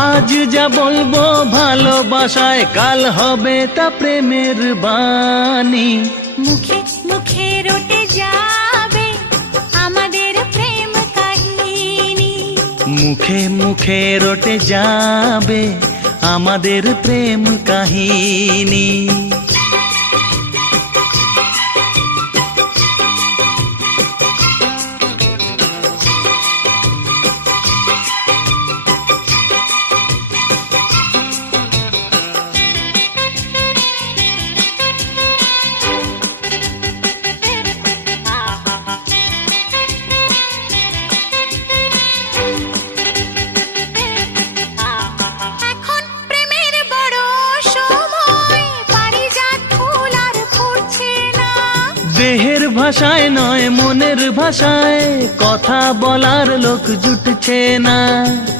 আজ যা বলবো ভালোবাসায়, কাল হবে তা প্রেমের বাণী। মুখে মুখে রটে যাবে আমাদের প্রেম কাহিনী। মুখে মুখে রটে যাবে আমাদের প্রেম কাহিনী। এখন প্রেমের বড় সময়, পারিজাত ফুল আর ফুটছে না। দেহের ভাষায় নয় মনের ভাষায় কথা বলার লোক জুটছে না।